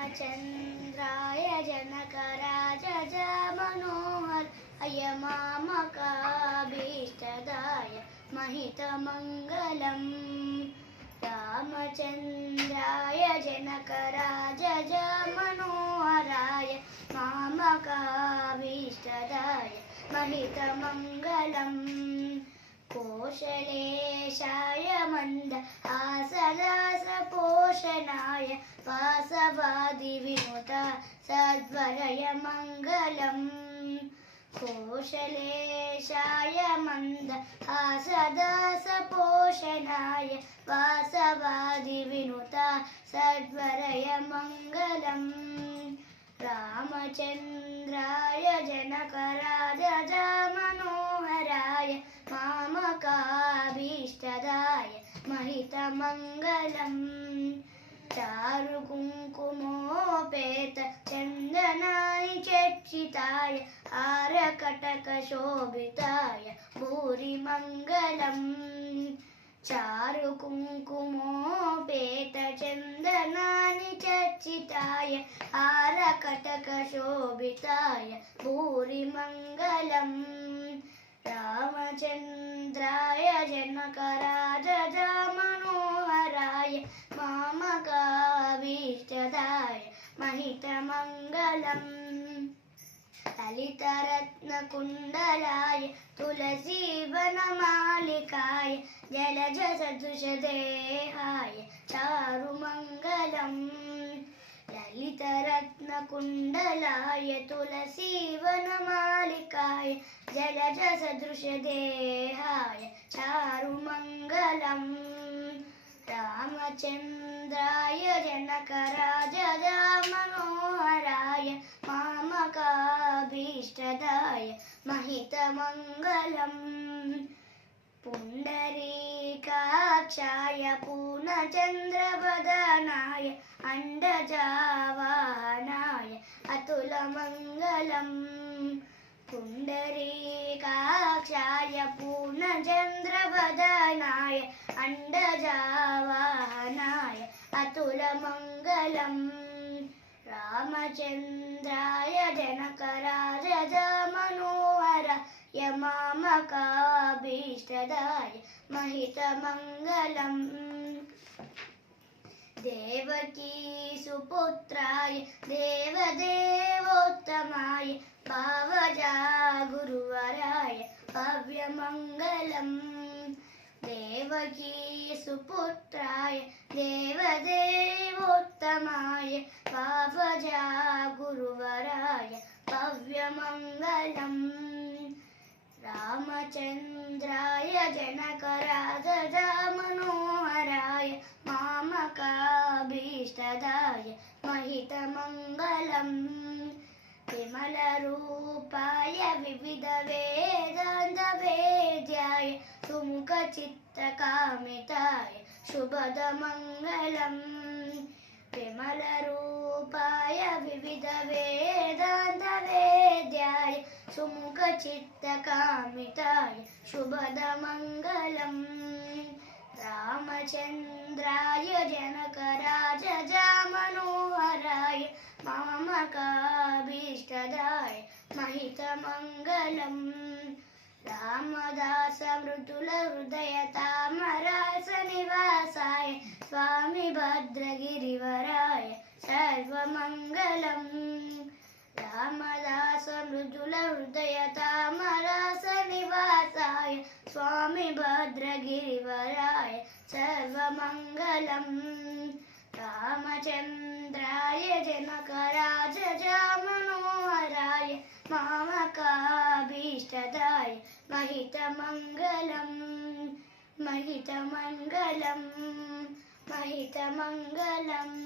रामचन्द्राय Janakraj Manohar मामकाभीष्टदाय महितमङ्गलम् रामचन्द्राय Janakraj Manoharrai मामकाभीष्टदाय महितमङ्गलम् कोशलेशाय मन्दहासदासपोषणाय वासवादिविनुता सद्वरय Mangalam कोशलेशाय मन्दहासदासपोषणाय वासवादिविनुता सद्वरय Mangalam रामचन्द्राय Janakraj Manoharrai मामकाभीष्टदाय महितमङ्गलम् चारुकुङ्कुमोपेत चन्दनाय चर्चिताय हारकटकशोभिताय भूरिमङ्गलम् चारुकुङ्कुमोपेत चन्दनानि चर्चिताय हारकटकशोभिताय भूरिमङ्गलम् रामचन्द्राय Janakraj Manoharrai मामकाभीष्टदाय महितमङ्गलम् ललितरत्नकुण्डलाय तुलसीवनमालिकाय जलजसदृशदेहाय चारुमङ्गलम् ललितरत्नकुण्डलाय तुलसीवनमालिकाय जलजसदृशदेहाय चारुमङ्गलम् रामचन्द्राय Janakraj Manoharrai मामकाभीष्टदाय महितमङ्गलम् पुण्डरीकाक्षाय पूर्णचन्द्रवदनाय अण्डजावाहनाय अतुलमङ्गलम् पुण्डरीकाक्षाय पूर्णचन्द्रवदनाय अण्डजावाहनाय अतुलमङ्गलम् रामचन्द्राय Janakraj Manoharrai मामकाभीष्टदाय महितमङ्गलम् Devaki सुपुत्राय देवदेवोत्तमाय भावजा गुरुवराय भव्यमङ्गलम् Devaki सुपुत्राय देवदेवोत्तमाय भावजा गुरुवराय भव्यमङ्गलम् रामचन्द्राय Janakraj Manoharrai मामकाभीष्टदाय महितमङ्गलम् विमलरूपाय विविधवेदान्तवेद्याय सुमुखचित्तकामिताय शुभदमङ्गलम् विमलरूपाय विविधवेदान्तवेद्याय सुमुखचित्तकामिताय शुभदमङ्गलम् रामचन्द्राय Janakraj Manoharrai मामकाभीष्टदाय महितमङ्गलम् रामदासमृदुलहृदयतामरासनिवासाय Swami भद्रगिरिवराय सर्वमङ्गलम् रामदासमृदुलहृदयतामरासनिवासाय Swami भद्रगिरिवराय सर्वमङ्गलम् रामचन्द्राय Janakraj Manoharrai मामकाभीष्टदाय महितमङ्गलम् महितमङ्गलम् महितमङ्गलम्।